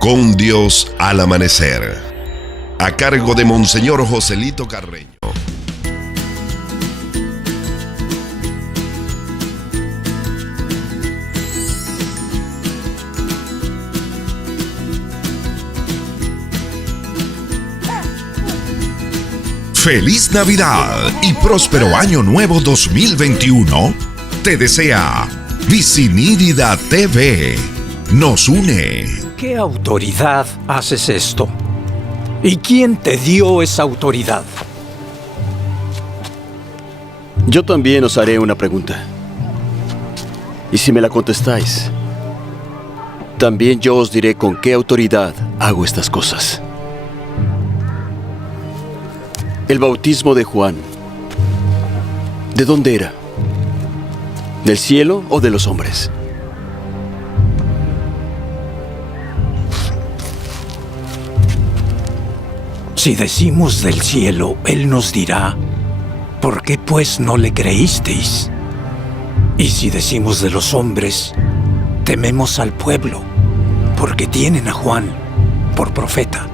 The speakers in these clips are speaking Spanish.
Con Dios al amanecer, a cargo de Monseñor Joselito Carreño. Feliz Navidad y próspero Año Nuevo 2021. Te desea Vicinírida TV. Nos une. ¿Qué autoridad haces esto? ¿Y quién te dio esa autoridad? Yo también os haré una pregunta. Y si me la contestáis, también yo os diré con qué autoridad hago estas cosas. El bautismo de Juan, ¿de dónde era? ¿Del cielo o de los hombres? Si decimos del cielo, Él nos dirá, ¿por qué pues no le creísteis? Y si decimos de los hombres, tememos al pueblo, porque tienen a Juan por profeta.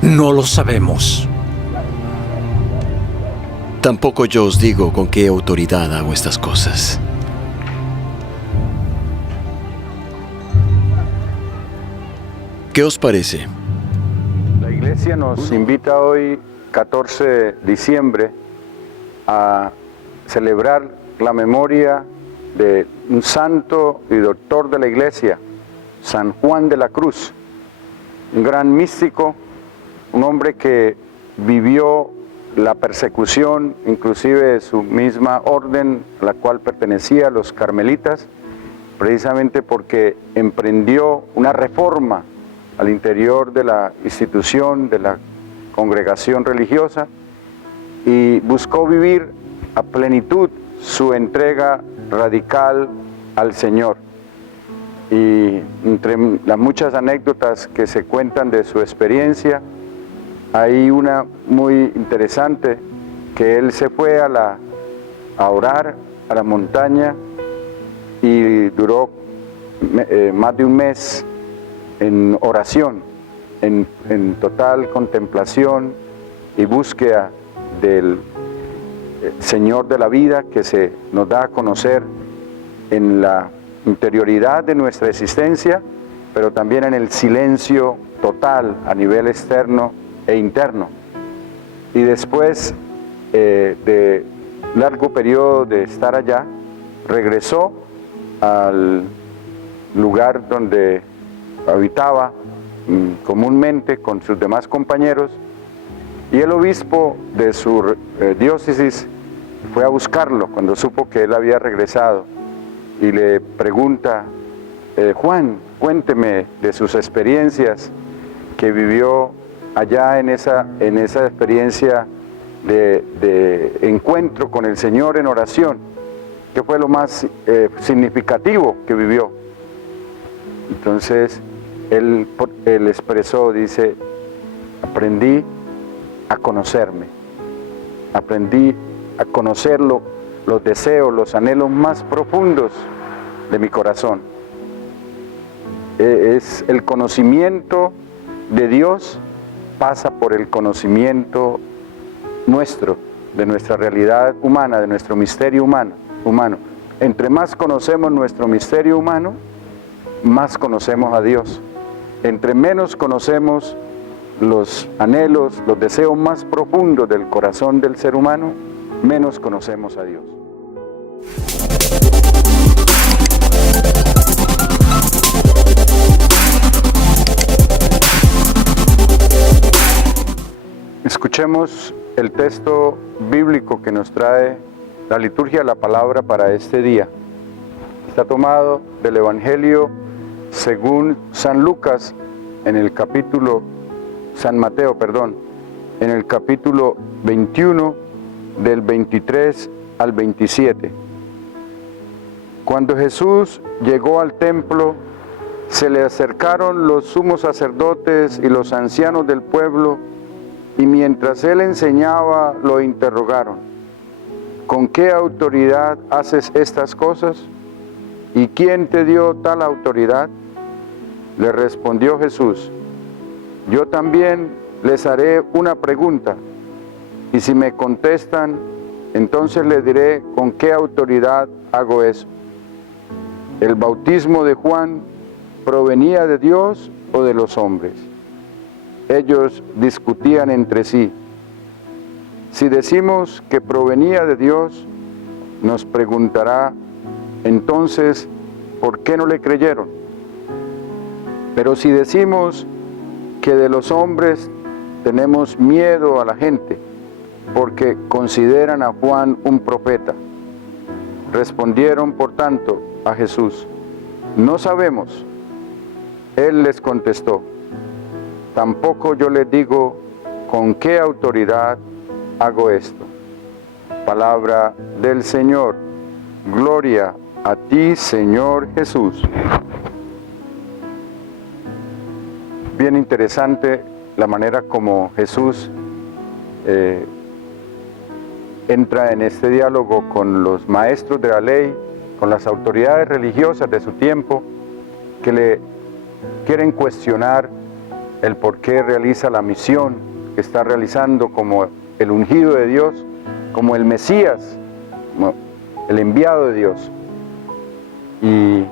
No lo sabemos. Tampoco yo os digo con qué autoridad hago estas cosas. ¿Qué os parece? La Iglesia nos invita hoy, 14 de diciembre, a celebrar la memoria de un santo y doctor de la Iglesia, San Juan de la Cruz, un gran místico, un hombre que vivió la persecución, inclusive de su misma orden a la cual pertenecía, los carmelitas, precisamente porque emprendió una reforma al interior de la institución, de la congregación religiosa, y buscó vivir a plenitud su entrega radical al Señor. Y entre las muchas anécdotas que se cuentan de su experiencia, hay una muy interesante, que él se fue a orar a la montaña y duró más de un mes en oración, en total contemplación y búsqueda del Señor de la vida, que se nos da a conocer en la interioridad de nuestra existencia, pero también en el silencio total a nivel externo e interno. Y después de largo periodo de estar allá, regresó al lugar donde habitaba comúnmente con sus demás compañeros, y el obispo de su diócesis fue a buscarlo cuando supo que él había regresado y le pregunta: Juan, cuénteme de sus experiencias que vivió allá en esa experiencia de encuentro con el Señor en oración. ¿Qué fue lo más significativo que vivió? Entonces él expresó, dice: aprendí a conocerme, aprendí a conocer los deseos, los anhelos más profundos de mi corazón. Es el conocimiento de Dios, pasa por el conocimiento nuestro, de nuestra realidad humana, de nuestro misterio humano. Entre más conocemos nuestro misterio humano, más conocemos a Dios. Entre menos conocemos los anhelos, los deseos más profundos del corazón del ser humano, menos conocemos a Dios. Escuchemos el texto bíblico que nos trae la liturgia de la palabra para este día. Está tomado del Evangelio según San Lucas, en el capítulo, San Mateo, perdón, en el capítulo 21, del 23 al 27. Cuando Jesús llegó al templo, se le acercaron los sumos sacerdotes y los ancianos del pueblo y mientras él enseñaba lo interrogaron: ¿con qué autoridad haces estas cosas? ¿Y quién te dio tal autoridad? Le respondió Jesús: yo también les haré una pregunta, y si me contestan, entonces les diré con qué autoridad hago eso. ¿El bautismo de Juan provenía de Dios o de los hombres? Ellos discutían entre sí. Si decimos que provenía de Dios, nos preguntará, entonces, ¿por qué no le creyeron? Pero si decimos que de los hombres, tenemos miedo a la gente, porque consideran a Juan un profeta. Respondieron, por tanto, a Jesús: no sabemos. Él les contestó: tampoco yo les digo con qué autoridad hago esto. Palabra del Señor. Gloria a ti, Señor Jesús. Bien interesante la manera como Jesús entra en este diálogo con los maestros de la ley, con las autoridades religiosas de su tiempo, que le quieren cuestionar el por qué realiza la misión que está realizando como el ungido de Dios, como el Mesías, como el enviado de Dios. Y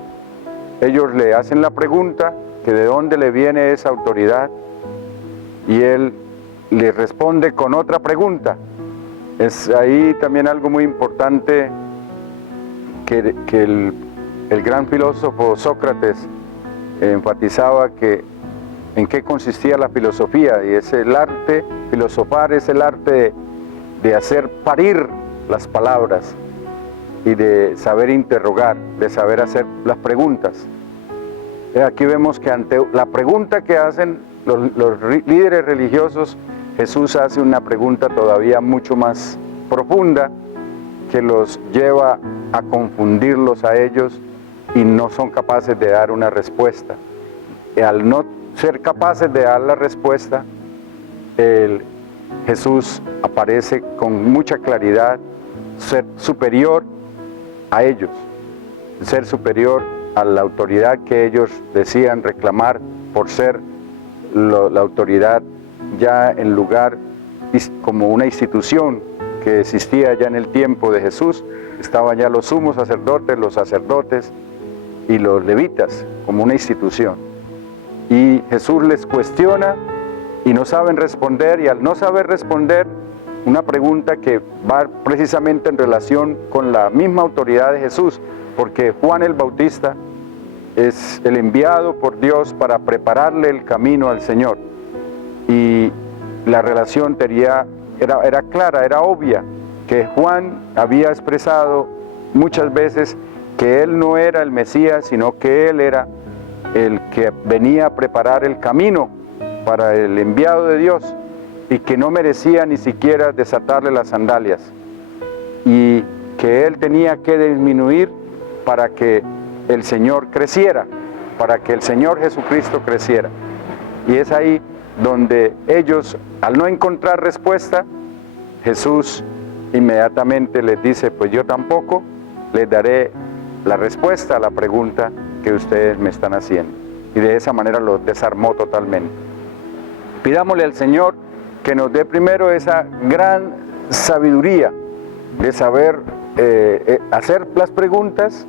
ellos le hacen la pregunta que de dónde le viene esa autoridad, y él le responde con otra pregunta. Es ahí también algo muy importante que el gran filósofo Sócrates enfatizaba, que en qué consistía la filosofía, y es el arte, filosofar es el arte de hacer parir las palabras y de saber interrogar, de saber hacer las preguntas. Aquí vemos que ante la pregunta que hacen los líderes religiosos, Jesús hace una pregunta todavía mucho más profunda, que los lleva a confundirlos a ellos y no son capaces de dar una respuesta. Y al no ser capaces de dar la respuesta, Jesús aparece con mucha claridad, ser superior a ellos, ser superior a la autoridad que ellos decían reclamar por ser la autoridad ya en lugar como una institución que existía ya en el tiempo de Jesús. Estaban ya los sumos sacerdotes, los sacerdotes y los levitas como una institución. Y Jesús les cuestiona y no saben responder, y al no saber responder una pregunta que va precisamente en relación con la misma autoridad de Jesús, porque Juan el Bautista es el enviado por Dios para prepararle el camino al Señor. Y la relación era clara, era obvia, que Juan había expresado muchas veces que él no era el Mesías, sino que él era el que venía a preparar el camino para el enviado de Dios, y que no merecía ni siquiera desatarle las sandalias, y que él tenía que disminuir para que el Señor creciera, para que el Señor Jesucristo creciera. Y es ahí donde ellos, al no encontrar respuesta, Jesús inmediatamente les dice: pues yo tampoco les daré la respuesta a la pregunta que ustedes me están haciendo. Y de esa manera los desarmó totalmente. Pidámosle al Señor que nos dé primero esa gran sabiduría de saber hacer las preguntas,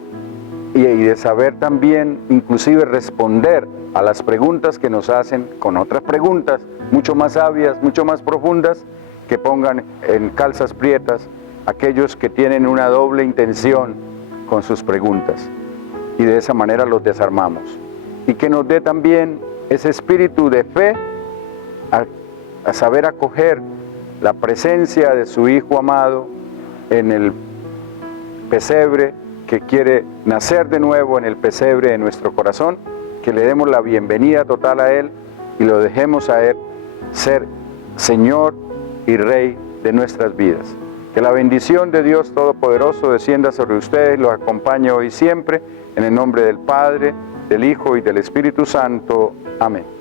y de saber también inclusive responder a las preguntas que nos hacen con otras preguntas mucho más sabias, mucho más profundas, que pongan en calzas prietas aquellos que tienen una doble intención con sus preguntas, y de esa manera los desarmamos. Y que nos dé también ese espíritu de fe a saber acoger la presencia de su Hijo amado en el pesebre, que quiere nacer de nuevo en el pesebre de nuestro corazón, que le demos la bienvenida total a Él y lo dejemos a Él ser Señor y Rey de nuestras vidas. Que la bendición de Dios Todopoderoso descienda sobre ustedes y los acompañe hoy y siempre, en el nombre del Padre, del Hijo y del Espíritu Santo. Amén.